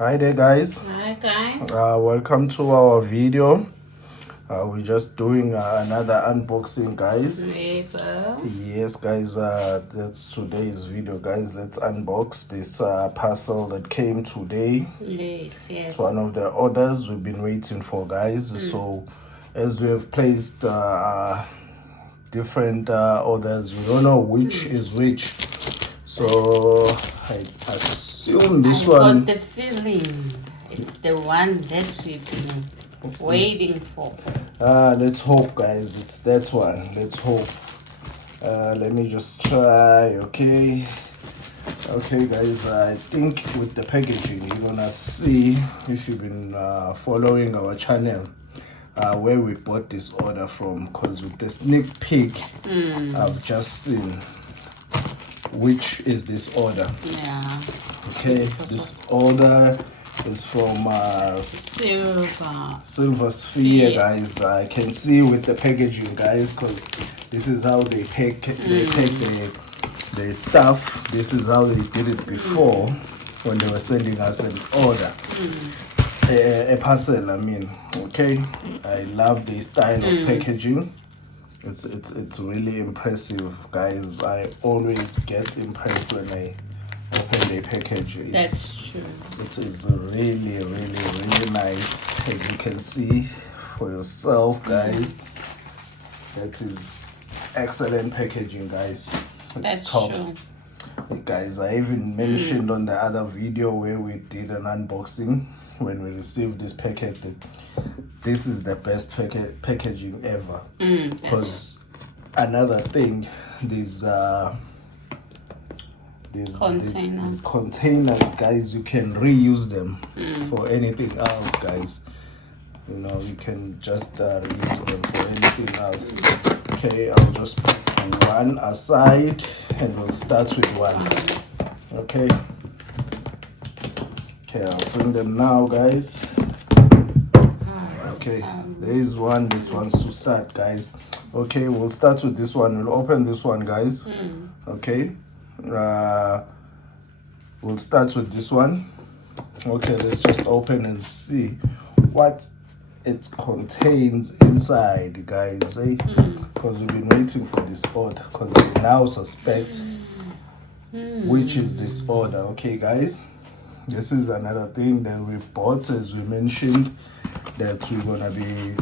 Hi there, guys. Hi guys. Welcome to our video. We're just doing another unboxing, guys. River. Yes, guys. That's today's video, guys. Let's unbox this parcel that came today. Yes. It's one of the orders we've been waiting for, guys. So, as we have placed different orders, we don't know which is which. So I assume this one. I got the feeling it's the one that we've been waiting for. Let's hope, guys, it's that one. Let's hope. Let me just try. Okay, guys, I think with the packaging you're gonna see, if you've been following our channel, where we bought this order from, because with the sneak peek I've just seen which is this order. Yeah. Okay, this order is from Silver Sphere, guys. I can see with the packaging, guys, because this is how they pack the stuff. This is how they did it before when they were sending us an order, a parcel, I mean. Okay, I love the style of packaging. It's really impressive, guys. I always get impressed when I open the package. That's true. It is really nice, as you can see for yourself, guys. That is excellent packaging, guys. That's tops. true. Guys, I even mentioned on the other video where we did an unboxing when we received this packet that this is the best packaging ever. Because another thing, these containers, guys, you can reuse them for anything else, guys. You know, you can just reuse them for anything else. Okay, I'll just put one aside and we'll start with one. Okay, I'll bring them now, guys. Okay, there is one that wants to start, guys. Okay, we'll start with this one. We'll open this one, guys. Okay, we'll start with this one. Okay, let's just open and see what it contains inside, guys. Because we've been waiting for this order, because we now suspect which is this order. Okay, guys, this is another thing that we bought, as we mentioned, that we're gonna be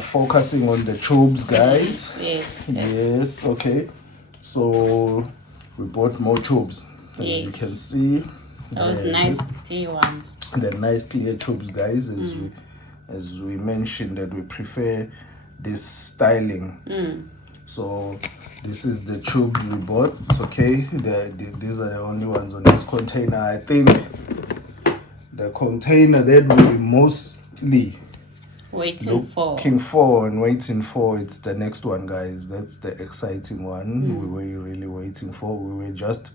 focusing on the tubes, guys. Yes. Okay, so we bought more tubes, as you can see. Those nice clear ones. The nice clear tubes, guys, as we mentioned that we prefer this styling. So this is the tubes we bought. Okay, these are the only ones on this container. I think the container that we mostly waiting for, it's the next one, guys. That's the exciting one. We were really waiting for. We were just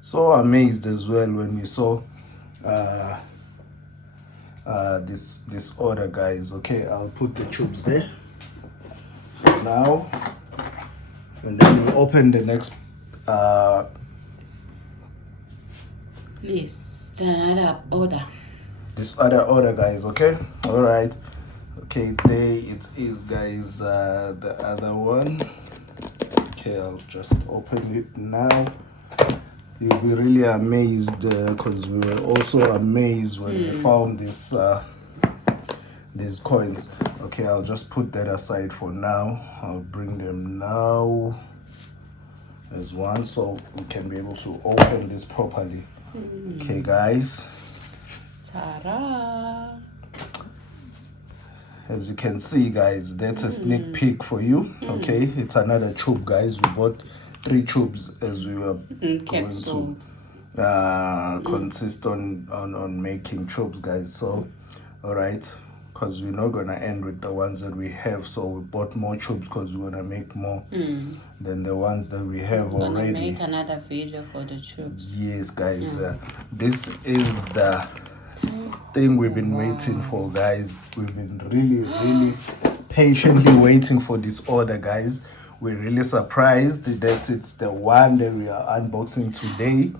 so amazed as well when we saw this order, guys. Okay, I'll put the tubes there for now, and then we'll open the next please, the other order. This other order, guys. Okay, all right. Okay, there it is, guys. The other one. Okay, I'll just open it now. You'll be really amazed, because we were also amazed when we found this these coins. Okay, I'll just put that aside for now. I'll bring them now as one, so we can be able to open this properly. Okay, guys. Ta-da! As you can see, guys, that's a sneak peek for you. Okay, it's another tube, guys. We bought 3 tubes as we were going to consist on making tubes, guys. So, all right, because we're not gonna end with the ones that we have, so we bought more tubes because we're gonna make more than the ones that we have already. Gonna make another video for the tubes. Yes, guys. This is the thing we've been waiting for, guys. We've been really patiently waiting for this order, guys. We're really surprised that it's the one that we are unboxing today.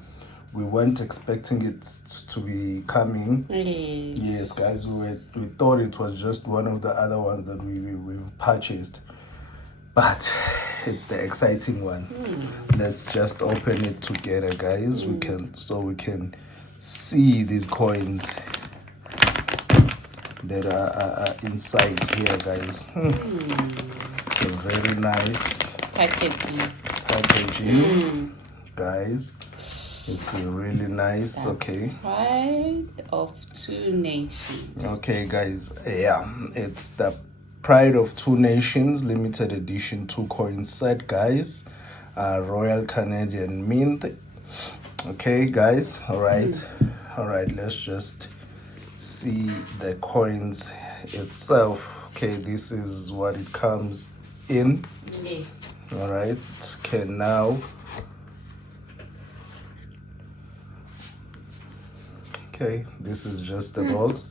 we weren't expecting it to be coming. Yes, guys, we thought it was just one of the other ones that we've purchased, but it's the exciting one. Let's just open it together, guys. We can see these coins that are inside here, guys. It's a very nice packaging, guys. It's really nice. Okay, Pride of Two Nations. okay, guys, yeah, it's the Pride of Two Nations limited edition 2 coin set, guys. Royal Canadian Mint. Okay, guys, all right, let's just see the coins itself. Okay, this is what it comes in. Yes. All right, okay, now okay, this is just the box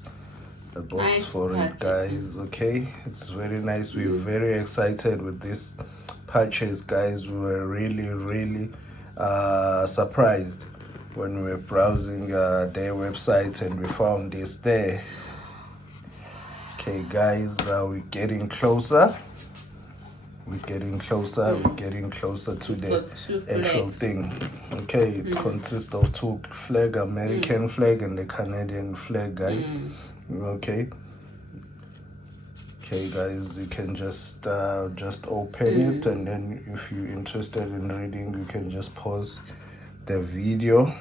Nice for it, guys. Okay, it's very nice. We're very excited with this purchase, guys. We were really surprised when we were browsing their website and we found this there. Okay, guys, we're getting closer. We're getting closer to the actual thing. Okay, it consists of 2 flags, American flag and the Canadian flag, guys. Okay, guys, you can just open it, and then if you're interested in reading, you can just pause the video,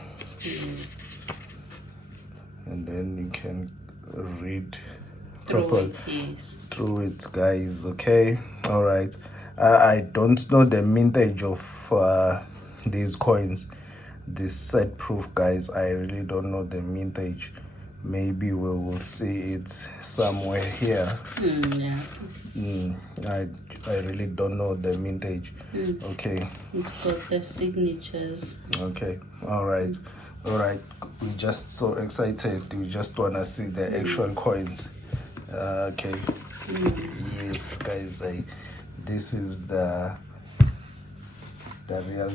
and then you can read properly through it, guys. Okay, all right. I don't know the mintage of these coins, this set proof, guys. I really don't know the mintage. Maybe we will see it somewhere here. I really don't know the mintage. Okay, It's got the signatures. okay, all right. We're just so excited. We just want to see the actual coins. Okay, yes, guys, this is the real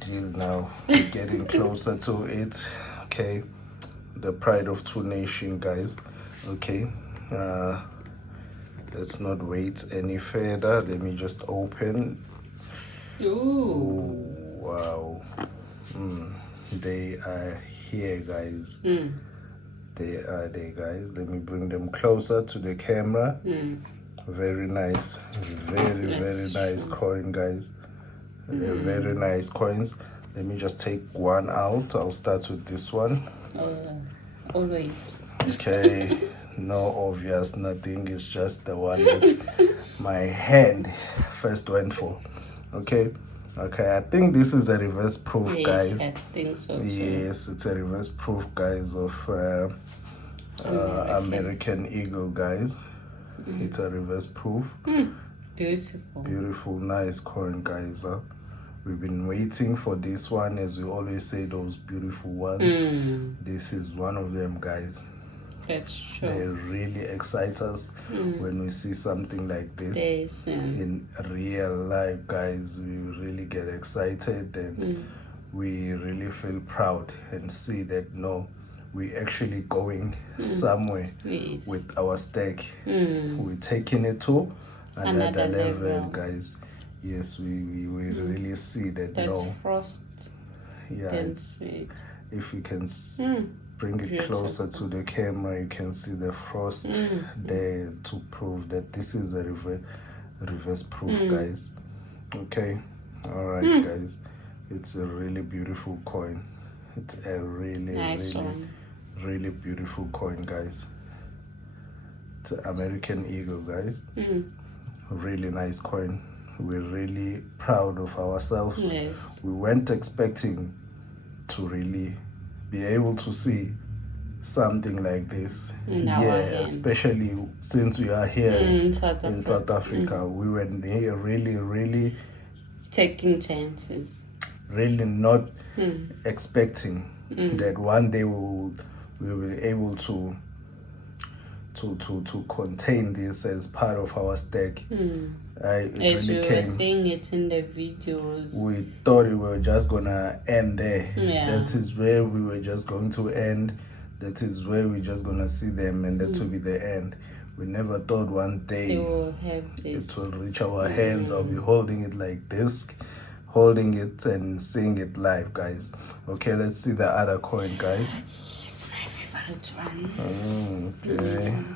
deal now. We're getting closer to it. Okay, the Pride of Two Nations, guys. Okay, let's not wait any further. Let me just open. Ooh. Oh, wow. They are here, guys. They are there, guys. Let me bring them closer to the camera. Very nice, very nice coin, guys. They're very nice coins. Let me just take one out. I'll start with this one. Always. Okay, no obvious nothing. It's just the one that my hand first went for. Okay, I think this is a reverse proof, guys. I think so too. Yes, it's a reverse proof, guys, of American Eagle, guys. It's a reverse proof. Beautiful, nice coin, guys. We've been waiting for this one, as we always say, those beautiful ones. This is one of them, guys. That's true. They really excite us when we see something like this in real life, guys. We really get excited, and we really feel proud and see that we're actually going somewhere with our stake. We're taking it to another level, guys. Yes, we really see that. That's frost. Yeah, if you can bring it closer to the camera, you can see the frost there to prove that this is a reverse proof, guys. Okay, all right, guys. It's a really beautiful coin. It's a really beautiful coin, guys. It's an American Eagle, guys. Really nice coin. We're really proud of ourselves. Yes. We weren't expecting to really be able to see something like this especially since we are here in South Africa. We were really taking chances, really not expecting that one day we'll be able to contain this as part of our stake. It As really we were came. seeing it in the videos. We thought we were just gonna end there. Yeah. That is where we were just going to end. That is where we're just gonna see them, and that will be the end. We never thought one They day will have this. it will reach our hands. I'll be holding it like this, holding it and seeing it live, guys. Okay, let's see the other coin, guys. It's my favorite one.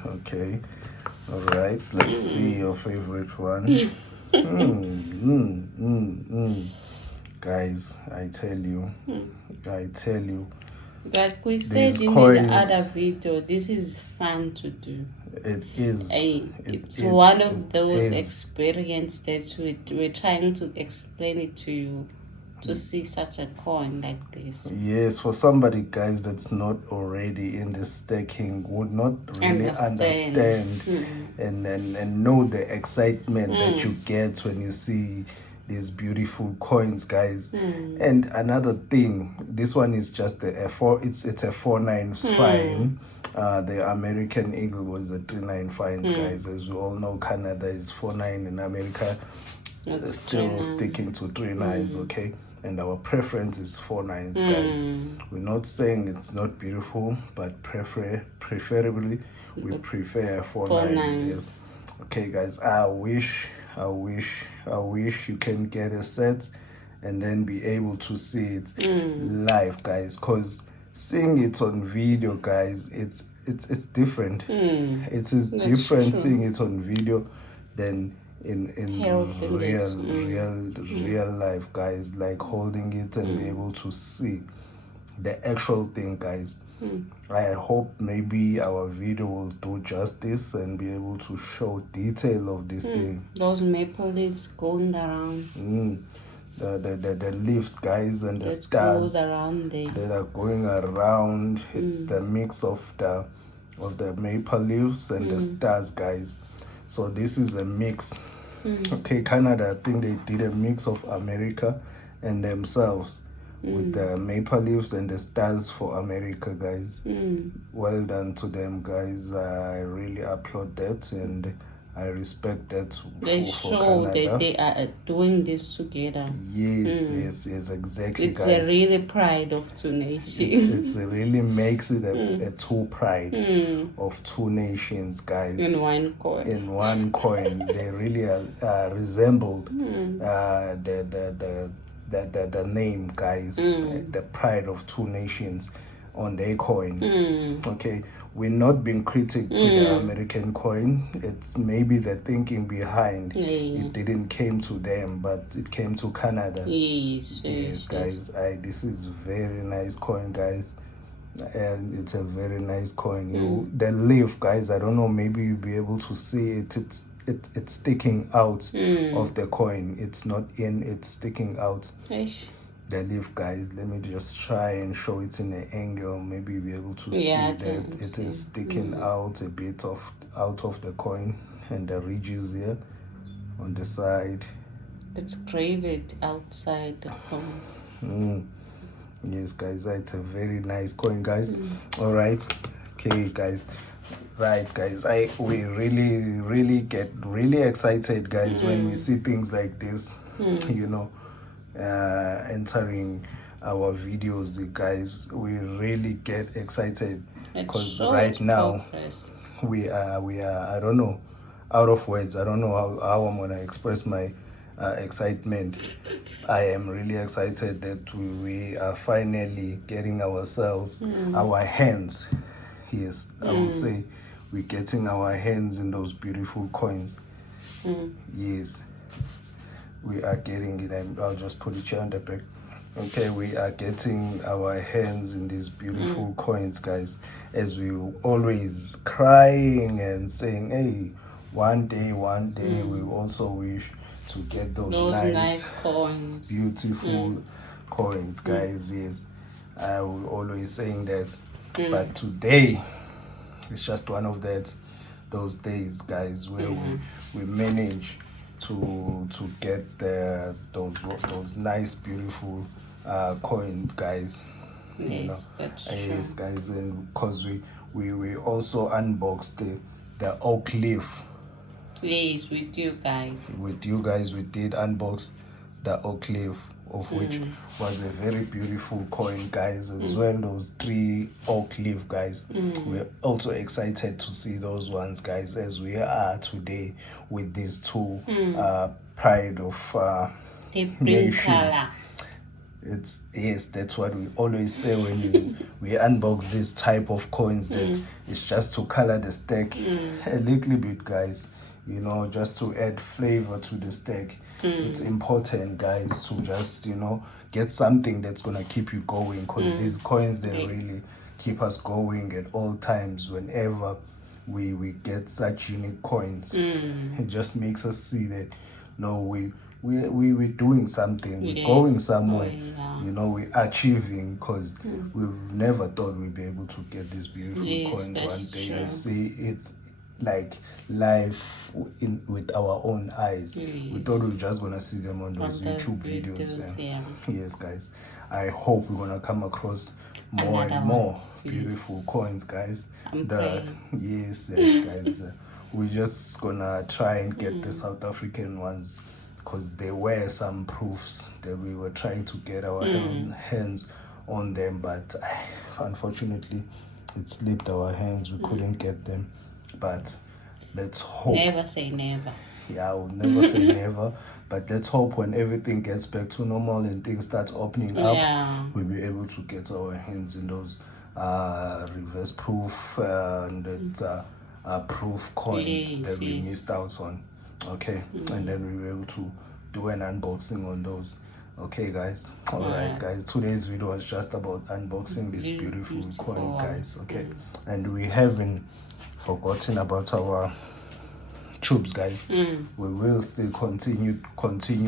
Okay. All right, let's see your favorite one. Guys, I tell you. Like we said in coins, the other video, this is fun to do. It is. It's one of those experiences that we're trying to explain it to you, to see such a coin like this. Yes, for somebody, guys, that's not already in the staking, would not really understand and know the excitement that you get when you see these beautiful coins, guys. And another thing, this one is just it's a 4.9 fine. The American Eagle was a 3.9 fines, guys. As we all know, Canada is 4.9, in America still sticking to 3.9s, okay? And our preference is 4.9s, guys. We're not saying it's not beautiful, but preferably we prefer 4.9s. Yes. Okay, guys, I wish you can get a set and then be able to see it live, guys, because seeing it on video, guys, it's different. It is different seeing it on video than in real life, guys, like holding it and be able to see the actual thing, guys. I hope maybe our video will do justice and be able to show detail of this thing. Those maple leaves going around. The leaves, guys, and the stars around there that are going around. It's the mix of the maple leaves and the stars, guys. So this is a mix. Okay, Canada, I think they did a mix of America and themselves with the maple leaves and the stars for America, guys. Well done to them, guys. I really applaud that and I respect that for Canada. That they are doing this together. Yes, exactly, it's guys. A really pride of two nations. It really makes it a true pride of two nations, guys. In one coin. They really resembled the name, guys. The pride of two nations on their coin. Okay, we're not being critic to the American coin. It's maybe the thinking behind it didn't came to them, but it came to Canada. Yes, guys. This is very nice coin, guys, and it's a very nice coin. The leaf, guys, I don't know, maybe you'll be able to see it. It's sticking out of the coin. It's not in, it's sticking out. The leaf, guys, let me just try and show it in an angle. Maybe you'll be able to see that it is sticking out a bit out of the coin, and the ridges here on the side. It's graved outside the coin. Yes, guys, it's a very nice coin, guys. All right, okay, guys. Right, guys, we really get really excited, guys, when we see things like this, entering our videos, guys. We really get excited because right now we are I don't know, out of words. I don't know how I'm gonna express my excitement. I am really excited that we are finally getting ourselves our hands. Yes, I will say we're getting our hands in those beautiful coins. Yes, we are getting it. I'll just put it here on the back. Okay, we are getting our hands in these beautiful coins, guys, as we always crying and saying, hey, one day we also wish to get those nice coins, beautiful coins, guys. Yes, I will always saying that. But today it's just one of those days, guys, where we manage to get those nice beautiful coins, guys. Yes, that's true. Yes, guys, and because we also unboxed the oak leaf. Yes, with you guys. We did unbox the oak leaf, of which was a very beautiful coin, guys, as well. Those 3 oak leaf, guys. We're also excited to see those ones, guys, as we are today with these 2 pride of They bring nation. color. It's yes, that's what we always say when we unbox this type of coins, that it's just to color the stack a little bit, guys, you know, just to add flavor to the stack. It's important, guys, to just, you know, get something that's gonna keep you going, because these coins, they really keep us going at all times. Whenever we get such unique coins, it just makes us see that no, we're doing something, we're going somewhere. You know, we're achieving, because we've never thought we'd be able to get these beautiful coins one day and see it's like life with our own eyes. We thought we were just gonna see them on those YouTube videos. Yes, guys, I hope we're gonna come across more and more beautiful coins, guys. Yes, guys, we're just gonna try and get the South African ones, because there were some proofs that we were trying to get our hands on them, but unfortunately it slipped our hands. We couldn't get them, but let's hope. Never say never. Yeah, I will never say never, but let's hope when everything gets back to normal and things start opening up, we'll be able to get our hands in those reverse proof and proof coins that we missed out on. Okay, and then we were able to do an unboxing on those. Okay, guys. All right, guys, today's video was just about unboxing this beautiful coin, guys. Okay, and we haven't forgotten about our tubes, guys. We will still continue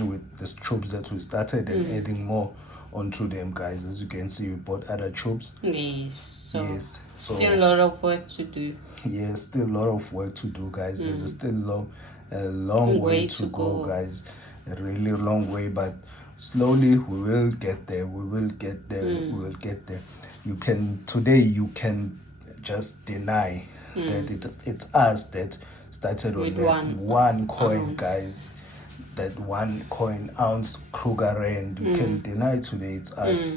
with the tubes that we started, and adding more onto them, guys. As you can see, we bought other tubes. So still a lot of work to do. Yes, still a lot of work to do, guys. There's still a long way to go, guys. A really long way, but slowly we will get there. We will get there. We will get there. You can just deny that it's us that started with on one coin, guys. That 1 coin ounce Kruger Rand. You can deny today it's us.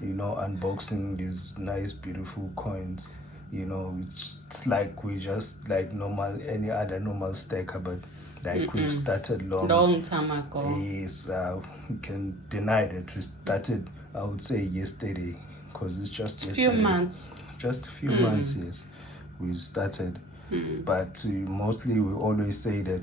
You know, unboxing these nice, beautiful coins. You know, it's like we just like any other normal stacker, but like we've started long time ago. Yes, we can deny that we started, I would say, yesterday, because it's just yesterday. Just a few months, yes, we started. But mostly we always say that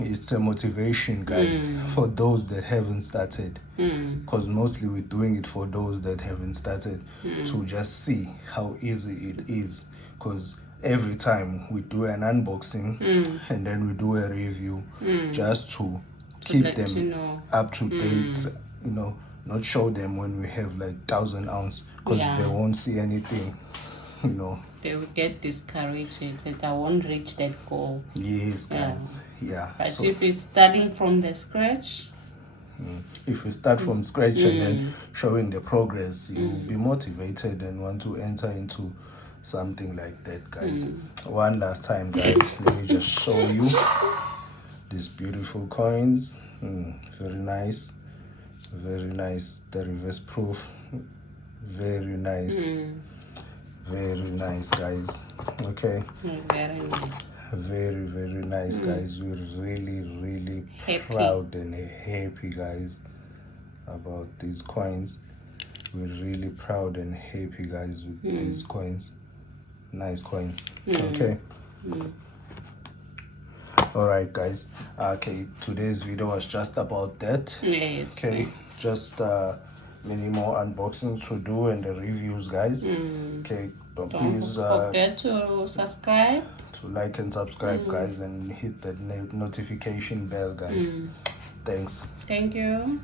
it's a motivation, guys, for those that haven't started, because mostly we're doing it for those that haven't started, to just see how easy it is, because every time we do an unboxing and then we do a review, just to keep them up to date, you know, not show them when we have like 1,000 ounce, because they won't see anything, you know. They will get discouraged and I won't reach that goal. Yes, guys. But so, if we're starting from the scratch, if we start from scratch and then showing the progress, you'll be motivated and want to enter into something like that, guys. One last time, guys, let me just show you these beautiful coins. Very nice, the reverse proof, very nice. Very nice, guys. Okay, very nice. Very nice, guys. We're really proud and happy, guys, about these coins. We're really proud and happy, guys, with these coins. Nice coins. Okay. All right, guys. Okay, today's video was just about that. Okay, just many more unboxings to do and the reviews, guys. Okay, please forget to subscribe, to like and subscribe, guys, and hit that notification bell, guys. Thanks. Thank you.